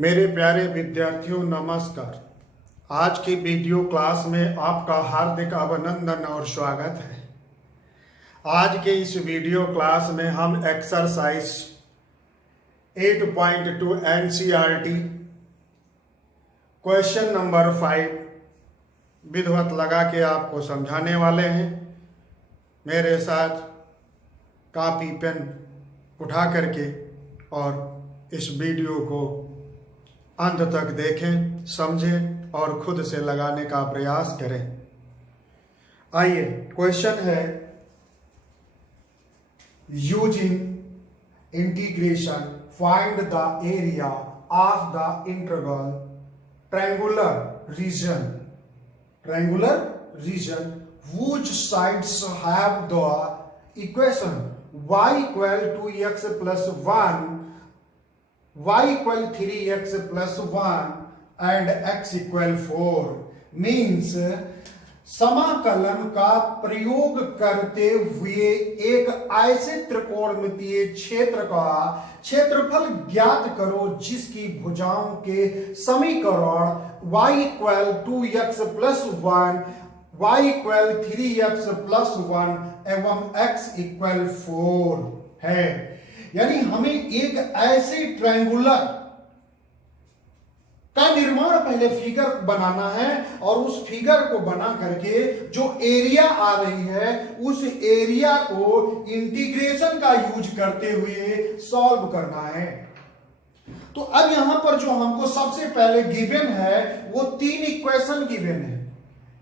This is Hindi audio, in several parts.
मेरे प्यारे विद्यार्थियों नमस्कार। आज की वीडियो क्लास में आपका हार्दिक अभिनंदन और स्वागत है। आज के इस वीडियो क्लास में हम एक्सरसाइज 8.2 एनसीईआरटी क्वेश्चन नंबर 5 विधिवत लगा के आपको समझाने वाले हैं। मेरे साथ कॉपी पेन उठा करके और इस वीडियो को अंत तक देखें, समझें और खुद से लगाने का प्रयास करें। आइए, क्वेश्चन है using integration find the area of the integral triangular region whose sides have the equation y equal to x plus 1, y equal 3x plus 1 and x equal 4 means समाकलन का प्रयोग करते हुए एक ऐसे त्रिकोणमितीय क्षेत्र का क्षेत्रफल ज्ञात करो जिसकी भुजाओं के समीकरण y equal 2x plus 1, y equal 3x plus 1 एवं x equal 4 है। यानी हमें एक ऐसे ट्रायंगुलर का निर्माण पहले फिगर बनाना है और उस फिगर को बना करके जो एरिया आ रही है उस एरिया को इंटीग्रेशन का यूज करते हुए सॉल्व करना है। तो अब यहां पर जो हमको सबसे पहले गिवन है वो तीन इक्वेशन गिवन है।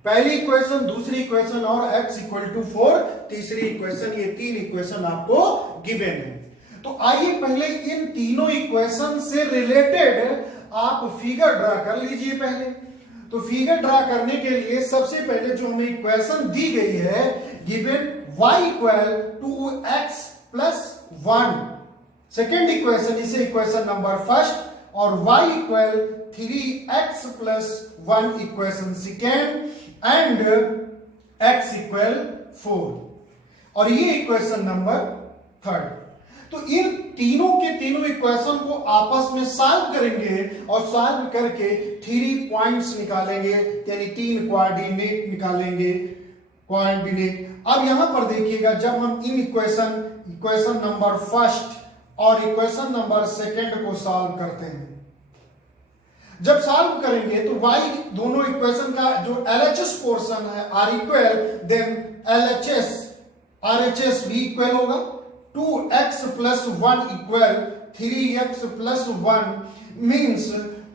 पहली इक्वेशन, दूसरी इक्वेशन और x इक्वल टू 4 तीसरी इक्वेशन, ये तीन इक्वेशन आपको गिवन है। तो आइए पहले इन तीनों इक्वेशन से रिलेटेड आप फिगर ड्रा कर लीजिए। पहले तो फिगर ड्रा करने के लिए सबसे पहले जो हमें इक्वेशन दी गई है given y equal to x plus 1, second equation इसे इक्वेशन नंबर फर्स्ट और y equal 3x plus 1 equation second and x equal 4 और ये इक्वेशन नंबर थर्ड। तो इन तीनों के तीनों इक्वेशन को आपस में सॉल्व करेंगे और सॉल्व करके 3 पॉइंट्स निकालेंगे, यानी 3 कोऑर्डिनेट निकालेंगे। कोऑर्डिनेट अब यहां पर देखिएगा, जब हम इन इक्वेशन नंबर फर्स्ट और इक्वेशन नंबर सेकंड को सॉल्व करते हैं, जब सॉल्व करेंगे तो y दोनों इक्वेशन का जो LHS पोर्शन है are equal, then LHS RHS भी इक्वल होगा 2x plus 1 equal 3x plus 1 means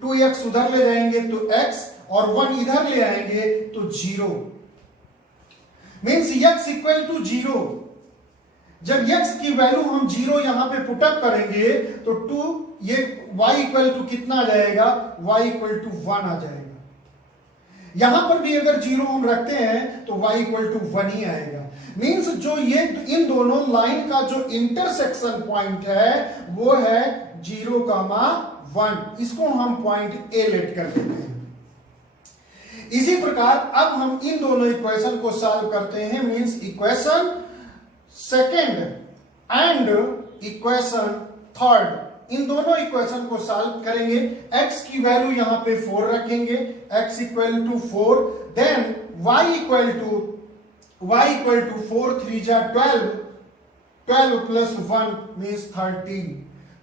2x उधर ले जाएंगे तो x और 1 इधर ले आएंगे तो 0 मीन्स x इक्वल टू 0। जब x की वैल्यू हम 0 यहां पे पुटअप करेंगे तो 2 ये y इक्वल टू कितना आ जाएगा, y इक्वल टू 1 आ जाएगा। यहां पर भी अगर 0 हम रखते हैं तो y इक्वल टू 1 ही आएगा। मींस जो ये इन दोनों लाइन का जो इंटरसेक्शन पॉइंट है वो है 0,1, इसको हम पॉइंट ए लेट कर देते हैं। इसी प्रकार अब हम इन दोनों इक्वेशन को सॉल्व करते हैं, means equation second and equation third, इन दोनों इक्वेशन को सॉल्व करेंगे। x की वैल्यू यहां पे 4 रखेंगे, x equal to 4, then y equal to 4 3 जा 12 प्लस 1 मींस 13।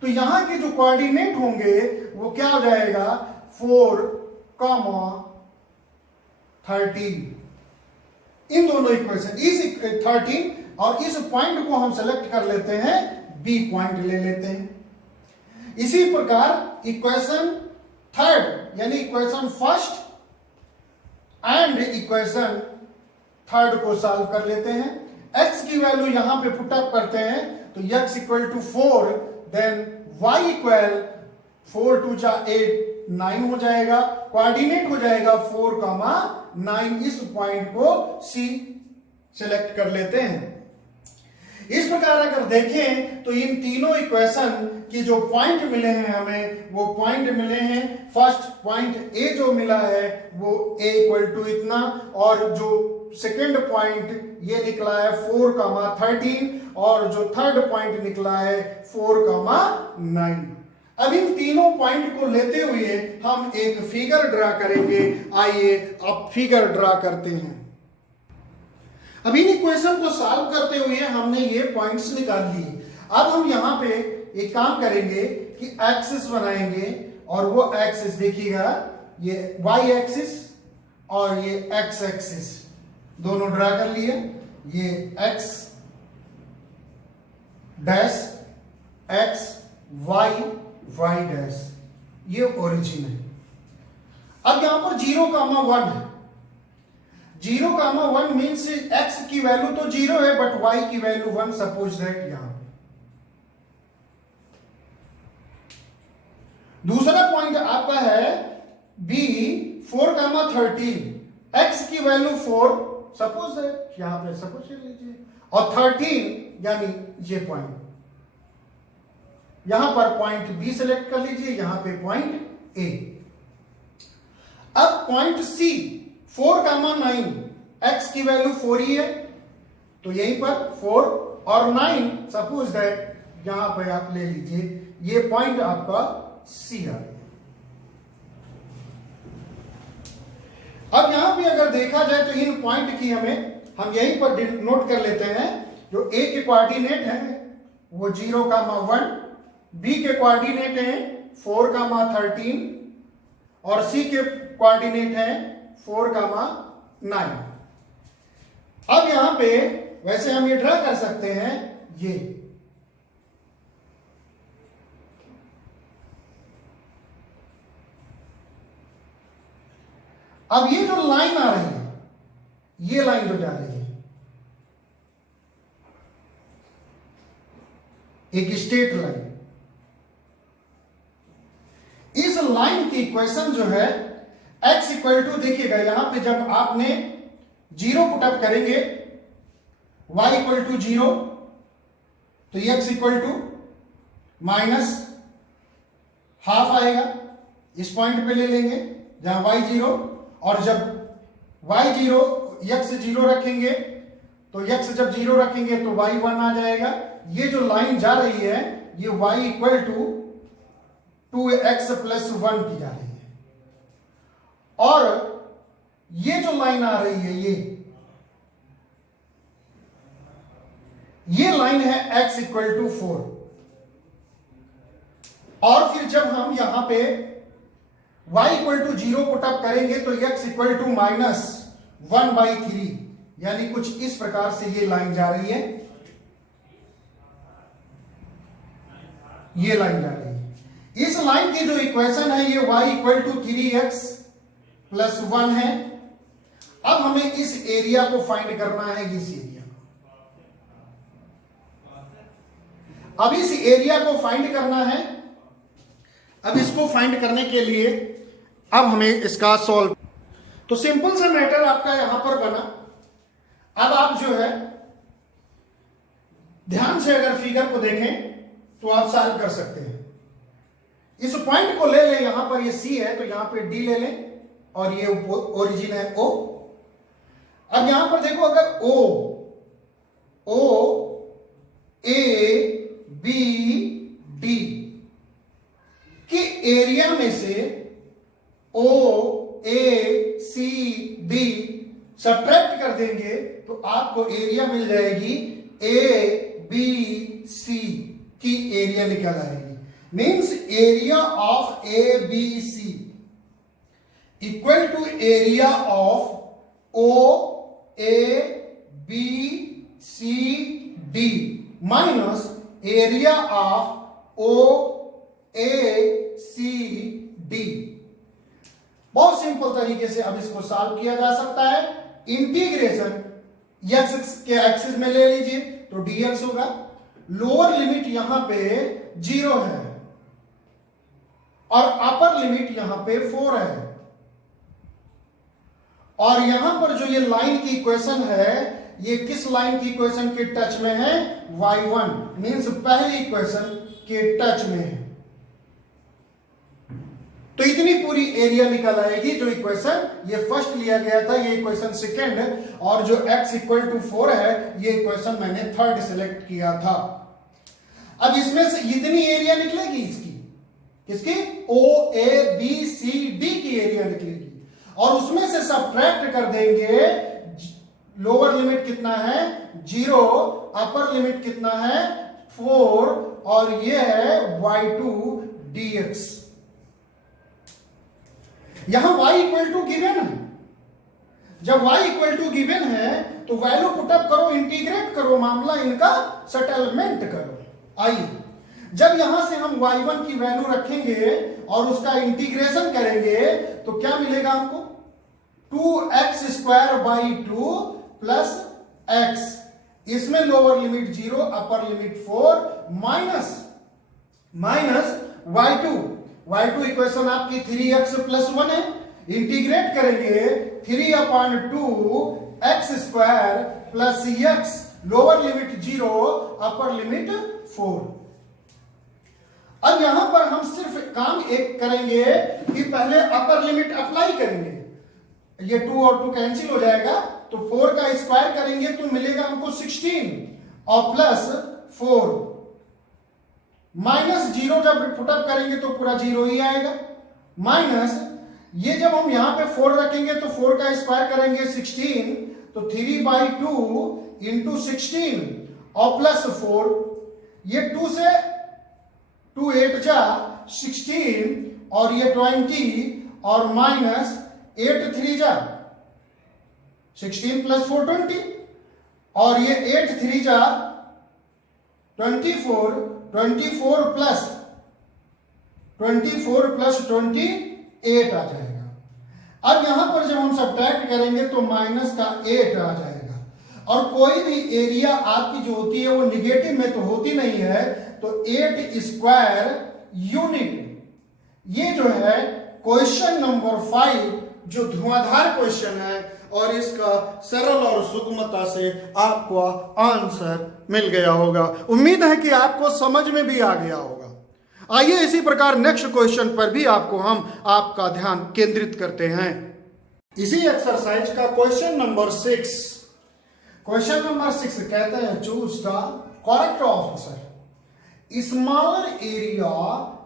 तो यहां के जो कोऑर्डिनेट होंगे वो क्या हो जाएगा 4, 13। इन दोनों इक्वेशन इस 13 और इस पॉइंट को हम सेलेक्ट कर लेते हैं, बी पॉइंट ले लेते हैं। इसी प्रकार इक्वेशन थर्ड यानी equation first and equation third को सॉल्व कर लेते हैं। x की वैल्यू यहां पे पुट अप करते हैं तो x equal to 4, then y equal 4 2 जा 8 9 हो जाएगा, कोऑर्डिनेट हो जाएगा 4, 9। इस पॉइंट को C सिलेक्ट कर लेते हैं। इस प्रकार अगर देखें तो इन तीनों इक्वेशन की जो पॉइंट मिले हैं हमें वो पॉइंट मिले हैं, फर्स्ट पॉइंट ए जो मिला है वो a इक्वल टू इतना, और जो सेकेंड पॉइंट ये निकला है 4,13 और जो थर्ड पॉइंट निकला है 4,9। अब इन तीनों पॉइंट को लेते हुए हम एक फिगर ड्रा करेंगे। आइए अब फिगर ड्रा करते हैं। अब इन इक्वेशन को सॉल्व करते हुए हमने ये पॉइंट्स निकाल लिए। अब हम यहां पे एक काम करेंगे कि एक्सिस बनाएंगे, और वो एक्सिस देखिएगा, ये वाई एक्सिस और ये एक्स एक्सिस दोनों ड्रा कर लिए। ये X dash X Y Y dash, ये ओरिजिन है। अब यहां पर 0,1 है। 0,1 मीन्स एक्स की वैल्यू तो 0 है बट वाई की वैल्यू 1। सपोज दैट यहां दूसरा पॉइंट आपका है बी 4,13, एक्स की वैल्यू 4, सपोज दैट यहां पे सपोज कर लीजिए, और 13 यानी ये पॉइंट, यहां पर पॉइंट बी सेलेक्ट कर लीजिए, यहां पे पॉइंट ए। अब पॉइंट सी 4,9, एक्स की वैल्यू 4 ही है तो यहीं पर 4 और 9, सपोज दैट यहां पर आप ले लीजिए, ये पॉइंट आपका सी आ गया। अब यहां पे अगर देखा जाए तो इन पॉइंट की हम यहीं पर नोट कर लेते हैं। जो ए के कोऑर्डिनेट है वो 0,1, बी के कोऑर्डिनेट है 4,13 और सी के कोऑर्डिनेट है 4,9। अब यहां पे वैसे हम ये ड्रा कर सकते हैं, ये अब ये जो लाइन आ रही है, ये लाइन जो जा रही है, एक स्ट्रेट लाइन, इस लाइन की इक्वेशन जो है x इक्वल टू, देखिएगा यहां पे जब आपने 0 पुटअप करेंगे, y इक्वल टू 0, तो x equal to minus half आएगा। इस पॉइंट पे ले लेंगे जहां y 0, और जब y 0 x 0 रखेंगे तो x जब 0 रखेंगे तो y 1 आ जाएगा। ये जो लाइन जा रही है ये y equal to 2x plus 1 की जा रही है, और ये जो लाइन आ रही है ये लाइन है x इक्वल टू 4। और फिर जब हम यहां पे y इक्वल टू 0 पुटअप करेंगे तो x इक्वल टू माइनस 1/3, यानी कुछ इस प्रकार से ये लाइन जा रही है, ये लाइन जा रही है। इस लाइन की जो इक्वेशन है ये y equal to 3x plus 1 है। अब हमें इस एरिया को फाइंड करना है, इस एरिया को। अब इस एरिया को फाइंड करना है। अब इसको फाइंड करने के लिए अब हमें इसका सॉल्व, तो सिंपल सा मैटर आपका यहां पर बना। अब आप जो है ध्यान से अगर फिगर को देखें तो आप सॉल्व कर सकते हैं। इस पॉइंट को ले लें, यहां पर ये सी है तो यहां पे डी ले लें, और ये ओरिजिन है ओ। अब यहां पर देखो, अगर ओ ए बी डी के एरिया में से ओ ए सी डी सब्ट्रैक्ट कर देंगे तो आपको एरिया मिल जाएगी ए बी सी की एरिया निकल आएगी। Means area of A B C equal to area of O A B C D minus area of O A C D. बहुत सिंपल तरीके से अब इसको सॉल्व किया जा सकता है। इंटीग्रेशन एक्स के एक्सिस में ले लीजिए तो dx होगा। लोअर लिमिट यहां पे 0 है और अपर लिमिट यहां पे 4 है, और यहां पर जो ये लाइन की इक्वेशन है ये किस लाइन की इक्वेशन के टच में है, y1, मींस पहली इक्वेशन के टच में है। तो इतनी पूरी एरिया निकल आएगी। जो इक्वेशन ये फर्स्ट लिया गया था ये इक्वेशन सेकेंड है, और जो x इक्वल टू 4 है ये इक्वेशन मैंने थर्ड सिलेक्ट किया था। अब इसमें से इतनी एरिया निकलेगी इसकी, किसकी? ओ ए बी सी डी की एरिया निकलेगी और उसमें से सब्ट्रैक्ट कर देंगे। लोअर लिमिट कितना है? 0, अपर लिमिट कितना है? 4 और ये है y2 dx। यहां y इक्वल टू गिवन है। जब y इक्वल टू गिवन है तो वैल्यू पुटअप करो, इंटीग्रेट करो, मामला इनका सेटलमेंट करो। आइए, जब यहां से हम y1 की वैल्यू रखेंगे और उसका इंटीग्रेशन करेंगे तो क्या मिलेगा हमको? 2x² 2 प्लस x, इसमें lower limit 0, upper limit 4 minus y2 equation आपकी 3x प्लस 1 है। इंटीग्रेट करेंगे 3/2 x² plus x, lower limit 0, upper limit 4। अब यहां पर हम सिर्फ काम एक करेंगे कि पहले अपर लिमिट अप्लाई करेंगे। ये 2 और 2 कैंसिल हो जाएगा तो 4 का स्क्वायर करेंगे तो मिलेगा हमको 16 और प्लस 4 माइनस 0 जब पुटअप करेंगे तो पूरा 0 ही आएगा। माइनस ये जब हम यहां पे 4 रखेंगे तो 4 का स्क्वायर करेंगे 16 तो 3/2 इंटू 16 और प्लस 4, ये 2 से 2 8 जा 16 और ये 20 और माइनस 8 3 जा 16 प्लस 4 20 और ये 8 3 जा 24 प्लस 28 आ जाएगा। अब यहां पर जब हम सब्ट्रैक्ट करेंगे तो माइनस का 8 आ जाएगा और कोई भी एरिया आपकी जो होती है वो निगेटिव में तो होती नहीं है, तो 8² यूनिट। ये जो है क्वेश्चन नंबर 5 जो धुआंधार क्वेश्चन है और इसका सरल और सुगमता से आपको आंसर मिल गया होगा। उम्मीद है कि आपको समझ में भी आ गया होगा। आइए इसी प्रकार नेक्स्ट क्वेश्चन पर भी हम आपका ध्यान केंद्रित करते हैं। इसी एक्सरसाइज का क्वेश्चन नंबर 6। क्वेश्चन नंबर 6 कहते हैं choose the correct answer. Smaller area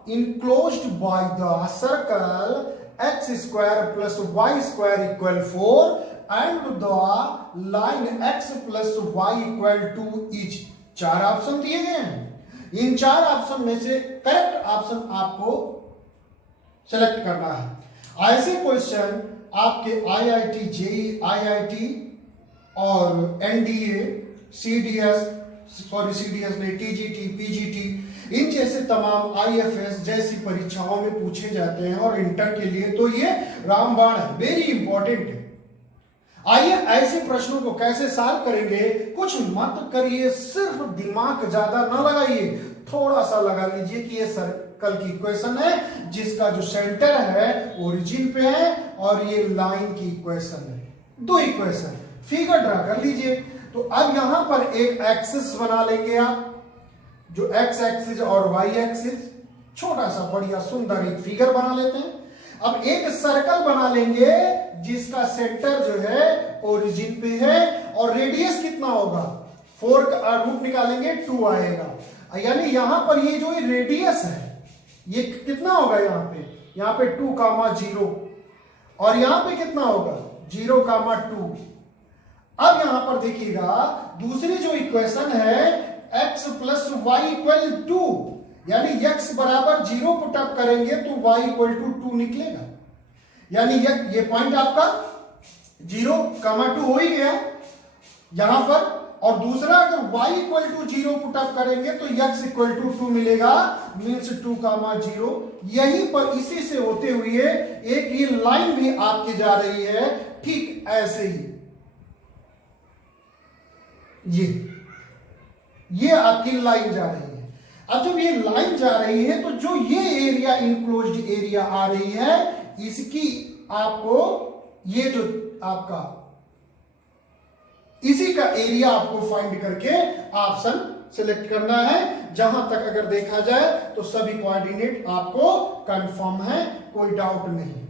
enclosed by the circle x² plus y² equal 4 and the line x plus y equal to each। 4 option दिए गए हैं। इन 4 ऑप्शन में से करेक्ट ऑप्शन आपको सेलेक्ट करना है। ऐसे क्वेश्चन आपके IIT JEE IIT और NDA CDS ने TGT PGT इन जैसे तमाम IFS जैसी परीक्षाओं में पूछे जाते हैं और इंटर के लिए तो ये रामबाण है, वेरी इंपॉर्टेंट है। आइए ऐसे प्रश्नों को कैसे सॉल्व करेंगे, कुछ मत करिए, सिर्फ दिमाग ज्यादा ना लगाइए, थोड़ा सा लगा लीजिए कि ये सर्कल की इक्वेशन है जिसका जो सेंटर है ओरिजिन पे है और ये लाइन की इक्वेशन है। 2 इक्वेशन फिगर ड्रा कर लीजिए। तो अब यहां पर एक एक्सिस बना लेंगे आप, जो x एक्सिस और y एक्सिस, छोटा सा बढ़िया सुंदर एक फिगर बना लेते हैं। अब एक सर्कल बना लेंगे जिसका सेंटर जो है ओरिजिन पे है और रेडियस कितना होगा, 4 का रूट निकालेंगे 2 आएगा, यानी यहां पर ये जो रेडियस है ये कितना होगा, यहां पे 2,0 और यहां पे कितना होगा 0,2। अब यहां पर देखिएगा दूसरी जो इक्वेशन है x प्लस वाई इक्वल 2, यानी x बराबर 0 पुटअप करेंगे तो y इक्वल टू 2 निकलेगा, यानी ये पॉइंट आपका 0,2 हो ही गया यहां पर। और दूसरा अगर y इक्वल टू 0 पुटअप करेंगे तो x इक्वल टू 2 मिलेगा, मीन्स 2,0। यहीं पर इसी से होते हुए एक ये लाइन भी आपकी जा रही है, ठीक ऐसे ही ये आपकी लाइन जा रही है। अब जब ये लाइन जा रही है तो जो ये एरिया इंक्लोज्ड एरिया आ रही है इसकी आपको ये जो आपका इसी का एरिया आपको फाइंड करके ऑप्शन सिलेक्ट करना है। जहां तक अगर देखा जाए तो सभी कोऑर्डिनेट आपको कंफर्म है, कोई डाउट नहीं।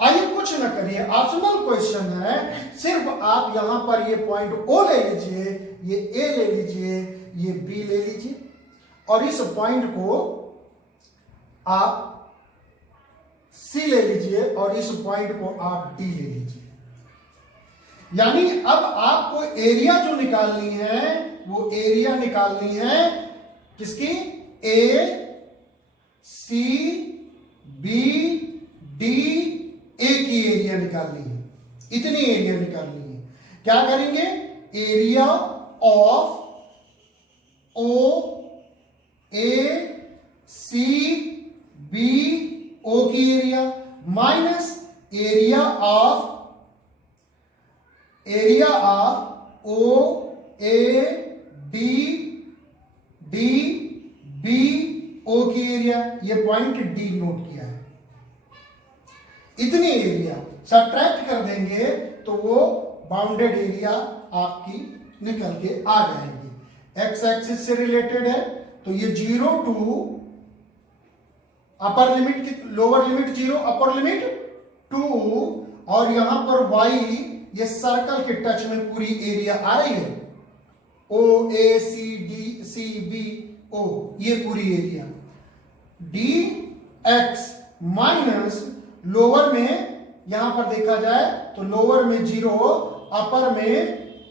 आइए कुछ ना करिए, ऑप्शनल क्वेश्चन है, सिर्फ आप यहां पर ये पॉइंट O ले लीजिए, ये A ले लीजिए, ये B ले लीजिए और इस पॉइंट को आप सी ले लीजिए और इस पॉइंट को आप डी ले लीजिए। यानी अब आपको एरिया जो निकालनी है वो एरिया निकालनी है किसकी, ए सी बी डी, ए की एरिया निकालनी है, इतनी एरिया निकालनी है। क्या करेंगे, area of O A C B, O की area minus area of O A D D B, O की एरिया, ये पॉइंट डी नोट किया है। इतनी एरिया सब्ट्रैक्ट कर देंगे तो वो बाउंडेड एरिया आपकी निकल के आ जाएगी। एक्स एक्सिस से रिलेटेड है तो ये 0 टू अपर लिमिट की लोअर लिमिट 0, अपर लिमिट 2, और यहां पर y ये सर्कल के टच में पूरी एरिया आ रही है, ओ A C D C B ओ, ये पूरी area D x minus lower में, यहां पर देखा जाए तो लोअर में 0, अपर में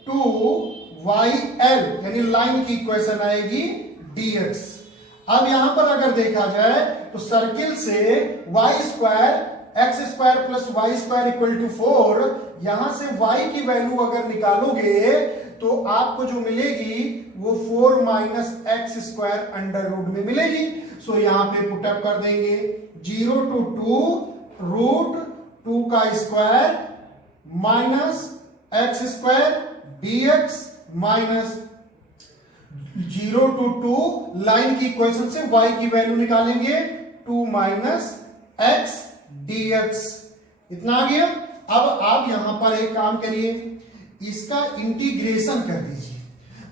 2yl, यानी लाइन की इक्वेशन आएगी dx। अब यहां पर अगर देखा जाए तो सर्किल से y square X square plus Y square equal to 4, यहां से y की वैल्यू अगर निकालोगे तो आपको जो मिलेगी वो 4 minus X square under root में मिलेगी। सो यहां पे पुटअप कर देंगे 0 टू 2 रूट 2 का square minus X square dx minus 0 to 2, line की इक्वेशन से y की वैल्यू निकालेंगे 2 माइनस एक्स dx। इतना आ गया। अब आप यहां पर एक काम करिए, इसका इंटीग्रेशन कर दीजिए।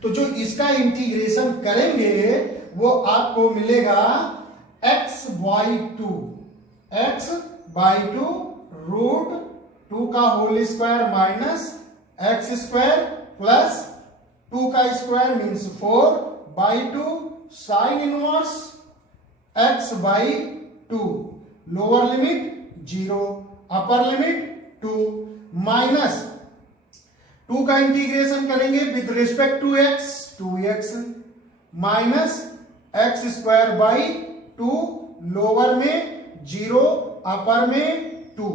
तो जो इसका इंटीग्रेशन करेंगे वो आपको मिलेगा x बाई टू रूट 2 का whole square minus X square plus 2 का square means 4 by 2 sine inverse x by 2, lower limit 0, upper limit 2 minus 2 का इंटीग्रेशन करेंगे with respect to x, 2x minus X square by 2, lower में 0, अपर में 2।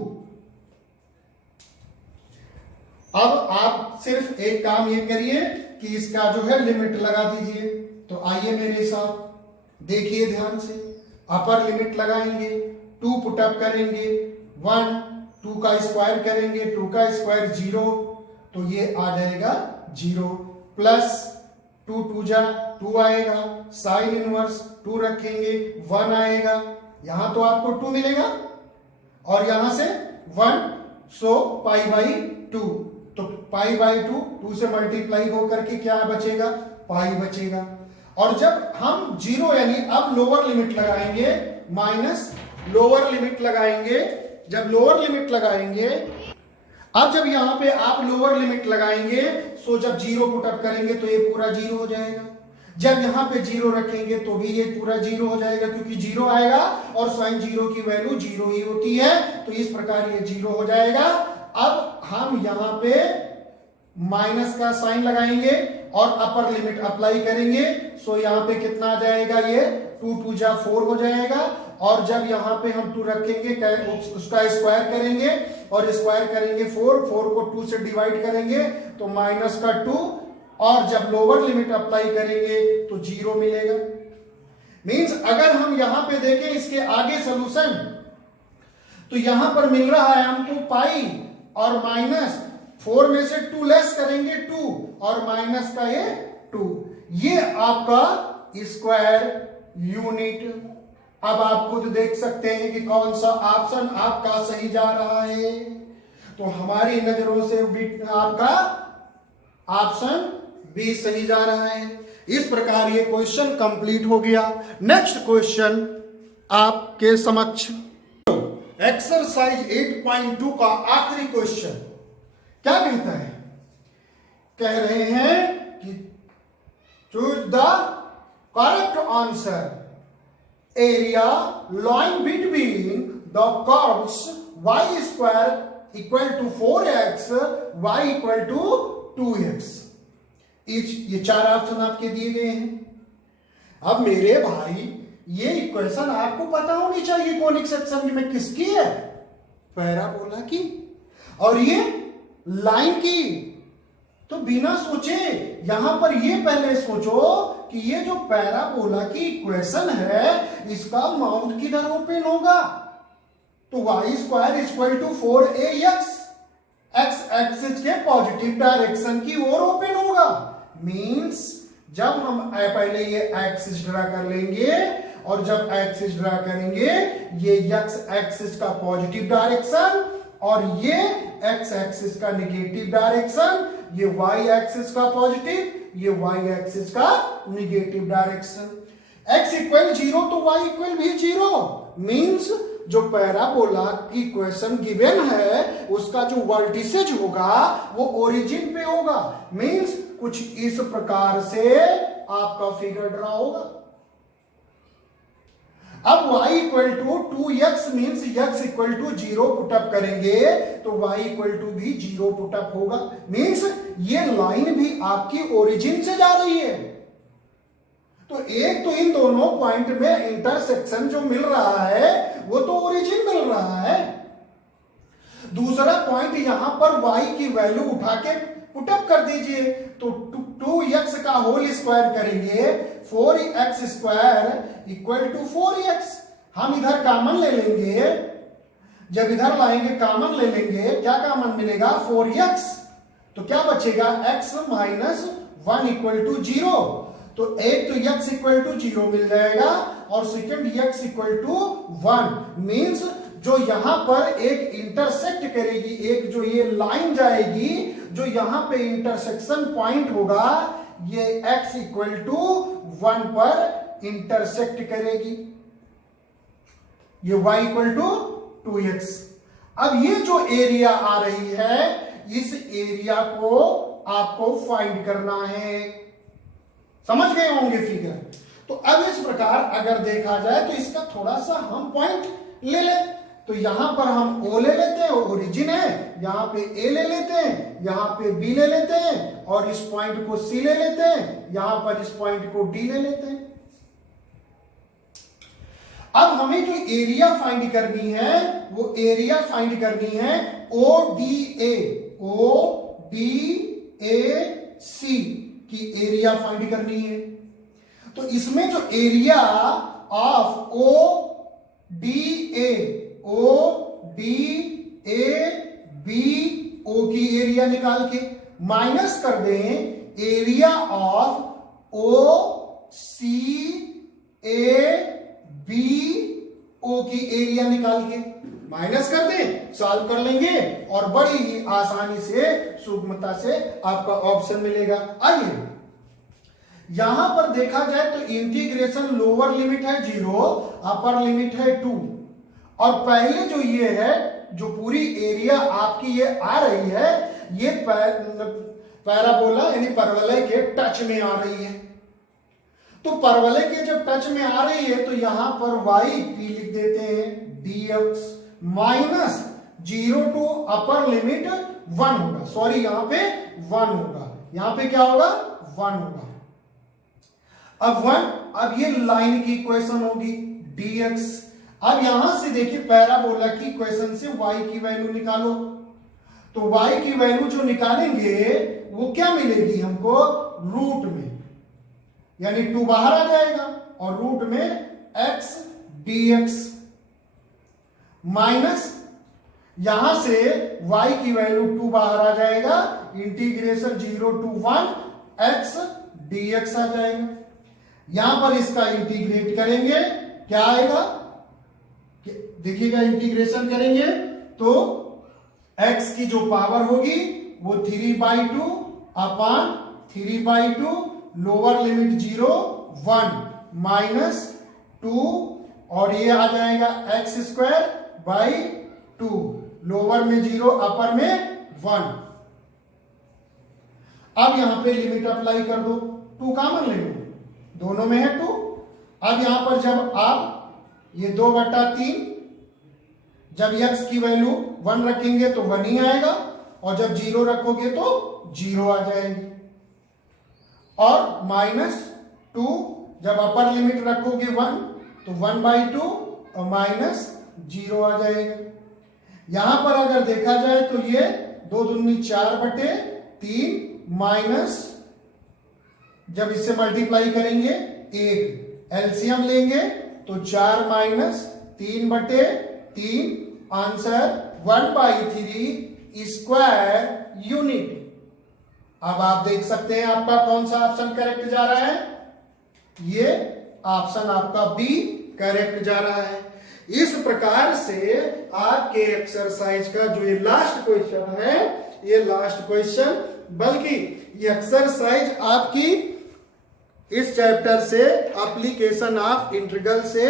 अब आप सिर्फ एक काम ये करिए कि इसका जो है लिमिट लगा दीजिए। तो आइए मेरे साथ देखिए ध्यान से, अपर लिमिट लगाएंगे, 2 पुटअप करेंगे, 1, 2 का स्क्वायर करेंगे, 2 का स्क्वायर 0, तो ये आ जाएगा 0 प्लस 2 2 जा 2 आएगा, साइन इनवर्स 2 रखेंगे 1 आएगा, यहां तो आपको 2 मिलेगा और यहां से 1, सो पाई बाई 2, तो पाई बाई 2 से मल्टीप्लाई होकर के क्या बचेगा, पाई बचेगा। और जब हम 0 यानी अब लोअर लिमिट लगाएंगे, माइनस लोअर लिमिट लगाएंगे, जब लोअर लिमिट लगाएंगे, अब जब यहां पे आप लोअर लिमिट लगाएंगे सो जब 0 पुटअप करेंगे तो ये पूरा 0 हो जाएगा। जब यहां पे 0 रखेंगे तो भी ये पूरा 0 हो जाएगा, क्योंकि 0 आएगा और साइन 0 की वैल्यू 0 ही होती है, तो इस प्रकार ये 0 हो जाएगा। अब हम यहां पे माइनस का साइन लगाएंगे और अपर लिमिट अप्लाई करेंगे, सो यहां पे कितना आ जाएगा, ये 2 2 जा 4 हो जाएगा। और जब यहां पे हम 2 रखेंगे उसका स्क्वायर करेंगे और स्क्वायर करेंगे 4 को 2 से डिवाइड करेंगे तो माइनस का 2, और जब लोअर लिमिट अप्लाई करेंगे तो 0 मिलेगा। मींस अगर हम यहां पे देखें इसके आगे सॉल्यूशन, तो यहां पर मिल रहा है हमको पाई और माइनस 4 में से 2 लेस करेंगे 2 और माइनस का ये 2, ये आपका स्क्वायर यूनिट। अब आप खुद देख सकते हैं कि कौन सा ऑप्शन आपका सही जा रहा है। तो हमारी नजरों से आपका ऑप्शन बी सही जा रहा है। इस प्रकार ये क्वेश्चन कंप्लीट हो गया। नेक्स्ट क्वेश्चन आपके समक्ष एक्सरसाइज 8.2 का आखिरी क्वेश्चन क्या कहता है, कह रहे हैं कि choose the correct answer area lying between the curves y square equal to 4x, y equal to 2x. ये 4 ऑप्शन आपके दिए गए हैं। अब मेरे भाई ये इक्वेशन आपको पता होनी चाहिए कॉनिक सेक्शन में किसकी है, पैराबोला की, और ये लाइन की। तो बिना सोचे यहां पर ये पहले सोचो कि ये जो पैराबोला की इक्वेशन है इसका माउंट किधर ओपन होगा, तो Y square equal to 4ax, X axis के पॉजिटिव डायरेक्शन की ओर ओपन होगा। मींस जब हम पहले ये एक्सिस ड्रा कर लेंगे, और जब एक्सिस ड्रा करेंगे ये एक्स एक्सिस का पॉजिटिव डायरेक्शन और ये एक्स एक्सिस का निगेटिव डायरेक्शन, ये वाई एक्सिस का पॉजिटिव, ये वाई एक्सिस का निगेटिव डायरेक्शन। x इक्वल 0 तो y इक्वल भी 0। मींस जो पैराबोला की इक्वेशन गिवन है उसका जो वर्टिसेज होगा वो ओरिजिन पे होगा। मींस कुछ इस प्रकार से आपका फिगर ड्रा होगा। अब y equal to 2x means x equal to 0 put up करेंगे तो y इक्वल टू भी 0 पुटअप होगा। मीन्स ये लाइन भी आपकी ओरिजिन से जा रही है। तो एक तो इन दोनों पॉइंट में इंटरसेक्शन जो मिल रहा है वो तो ओरिजिन मिल रहा है। दूसरा पॉइंट यहां पर y की वैल्यू उठा के पुटअप कर दीजिए, तो 2x का होल स्क्वायर करेंगे, 4x square equal to 4x। हम इधर कॉमन ले लेंगे, जब इधर लाएंगे कॉमन ले लेंगे, क्या कॉमन मिलेगा 4x, तो क्या बचेगा x माइनस 1 इक्वल टू 0। तो एक तो x इक्वल टू 0 मिल जाएगा और second x equal to 1। Means जो यहां पर एक इंटरसेक्ट करेगी, एक जो ये लाइन जाएगी जो यहां पे इंटरसेक्शन पॉइंट होगा, ये x इक्वल टू 1 पर इंटरसेक्ट करेगी, ये y इक्वल टू 2x। अब ये जो एरिया आ रही है इस एरिया को आपको फाइंड करना है। समझ गए होंगे फिगर। तो अब इस प्रकार अगर देखा जाए तो इसका थोड़ा सा हम पॉइंट ले ले, तो यहां पर हम O ले लेते हैं, ओरिजिन है, यहां पे A ले लेते हैं, यहां पे B ले लेते हैं, और इस पॉइंट को C ले लेते हैं, यहां पर इस पॉइंट को D ले लेते हैं। अब हमें जो एरिया फाइंड करनी है वो एरिया फाइंड करनी है ODA, ODAC की एरिया फाइंड करनी है। तो इसमें जो एरिया ऑफ ODABO की एरिया निकाल के माइनस कर दें एरिया ऑफ OCABO की एरिया निकाल के माइनस कर दें, सॉल्व कर लेंगे और बड़ी ही आसानी से सूक्ष्मता से आपका ऑप्शन मिलेगा। आइए यहां पर देखा जाए तो इंटीग्रेशन लोअर लिमिट है 0, अपर लिमिट है 2, और पहले जो ये है जो पूरी एरिया आपकी ये आ रही है ये पैराबोला यानी परवलय के टच में आ रही है। तो परवलय के जब टच में आ रही है तो यहां पर y p लिख देते हैं dx minus 0 to upper limit 1 होगा, सॉरी यहां पे 1 होगा, यहां पे क्या होगा 1 होगा। अब 1, अब ये लाइन की इक्वेशन होगी dx। अब यहां से देखिए पैराबोला की इक्वेशन से y की वैल्यू निकालो, तो y की वैल्यू जो निकालेंगे वो क्या मिलेगी हमको रूट में, यानी 2 बाहर आ जाएगा और रूट में x dx माइनस यहां से y की वैल्यू 2 बाहर आ जाएगा, इंटीग्रेशन 0 टू 1 x dx आ जाएगा। यहां पर इसका इंटीग्रेट करेंगे क्या आएगा, देखिएगा इंटीग्रेशन करेंगे तो x की जो पावर होगी वो 3/2 अपान 3/2 लोअर लिमिट 0 1 माइनस 2 और ये आ जाएगा x स्क्वायर बाई 2, लोअर में 0 अपर में 1। अब यहां पे लिमिट अप्लाई कर दो, 2 कॉमन ले लो, दोनों में है 2। अब यहां पर जब आप ये 2/3। जब x की वैल्यू 1 रखेंगे तो 1 ही आएगा, और जब 0 रखोगे तो 0 आ जाएगी। और -2 जब अपर लिमिट रखोगे 1 तो 1/2 और -0 आ जाएगा। यहां पर अगर देखा जाए तो ये 2 दूनी 4/3 माइनस, जब इससे मल्टीप्लाई करेंगे 1, एलसीएम लेंगे तो 4 - 3/3, आंसर 1/3 स्क्वायर यूनिट। अब आप देख सकते हैं आपका कौन सा ऑप्शन करेक्ट जा रहा है, ये ऑप्शन आपका बी करेक्ट जा रहा है। इस प्रकार से आपके एक्सरसाइज का जो ये लास्ट क्वेश्चन है, ये लास्ट क्वेश्चन, बल्कि ये एक्सरसाइज आपकी इस चैप्टर से एप्लीकेशन ऑफ इंटीग्रल से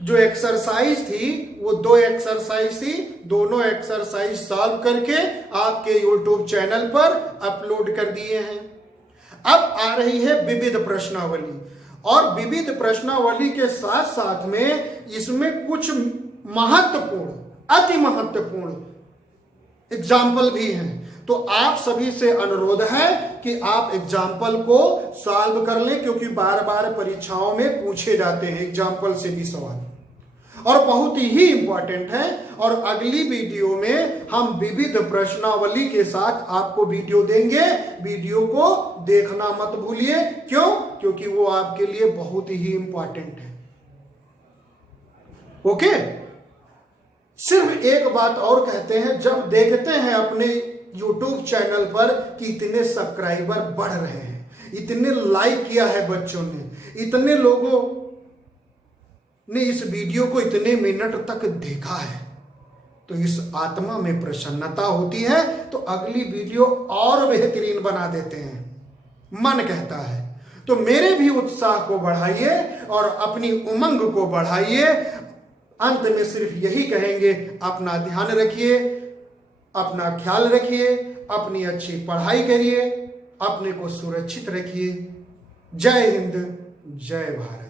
जो एक्सरसाइज थी वो 2 एक्सरसाइज थी, दोनों एक्सरसाइज सॉल्व करके आपके यूट्यूब चैनल पर अपलोड कर दिए हैं। अब आ रही है विविध प्रश्नावली, और विविध प्रश्नावली के साथ साथ में इसमें कुछ महत्वपूर्ण, अति महत्वपूर्ण एग्जाम्पल भी हैं। तो आप सभी से अनुरोध है कि आप एग्जाम्पल को सॉल्व कर लें, क्योंकि बार बार परीक्षाओं में पूछे जाते हैं एग्जाम्पल से भी सवाल, और बहुत ही इंपॉर्टेंट है। और अगली वीडियो में हम विविध प्रश्नावली के साथ आपको वीडियो देंगे, वीडियो को देखना मत भूलिए। क्यों? क्योंकि वो आपके लिए बहुत ही इंपॉर्टेंट है। ओके, सिर्फ एक बात और कहते हैं, जब देखते हैं अपने YouTube चैनल पर कि इतने सब्सक्राइबर बढ़ रहे हैं, इतने लाइक किया है बच्चों ने, इतने लोगों ने इस वीडियो को इतने मिनट तक देखा है, तो इस आत्मा में प्रसन्नता होती है, तो अगली वीडियो और बेहतरीन बना देते हैं, मन कहता है। तो मेरे भी उत्साह को बढ़ाइए और अपनी उमंग को बढ़ाइए। अंत में सिर्फ यही कहेंगे, अपना ध्यान रखिए, अपना ख्याल रखिए, अपनी अच्छी पढ़ाई करिए, अपने को सुरक्षित रखिए। जय हिंद, जय भारत।